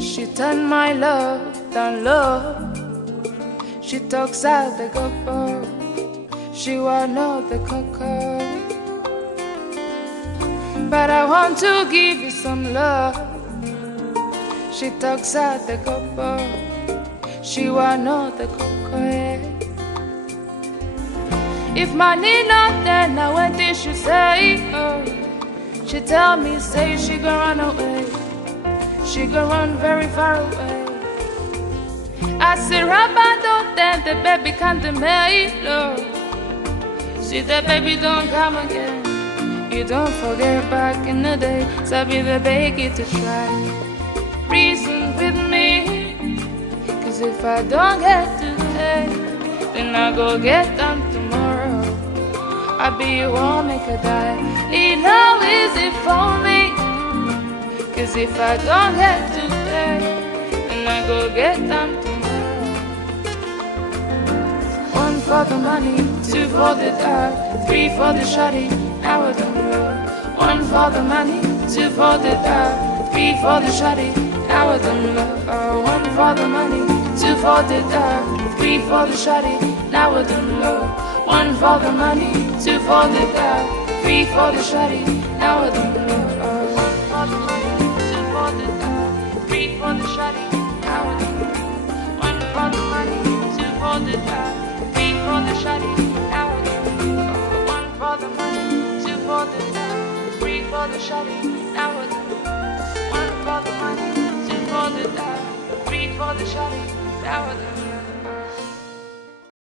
She turned my love down low. She talks out the couple. She want know the cocoa. But I want to give you some love. She talks out the couple. She want know the cocoa. Yeah. If money not there, now what did she say? Oh, she tell me, say she gon' run away. She gon' run very far away. I say, Rabado, then the baby can't make no. See, the baby don't come again. You don't forget back in the day. So be the baby to try. Reason with me. Cause if I don't get today, then I go get them tomorrow. I be you won't make a die. It now is it for me. Cause if I don't get today, then I go get them tomorrow. One for the money, two for the dog, three for the shawty, now I don't know. One for the money, two for the dog, three for the shawty, now I don't know. One for the money, two for the dog, three for the shawty, now I don't know. One for the money, two for the dog, three for the shawty, now I don't know. One for the money, two for the dog, three for the shawty, now I don't know. One for the money, two for the dog, three for the shawty, now I don't know. One for the money, two for the dog, three for the shawty, now I don't know. One for the money, two for the dog, three for the shawty, now I don't know.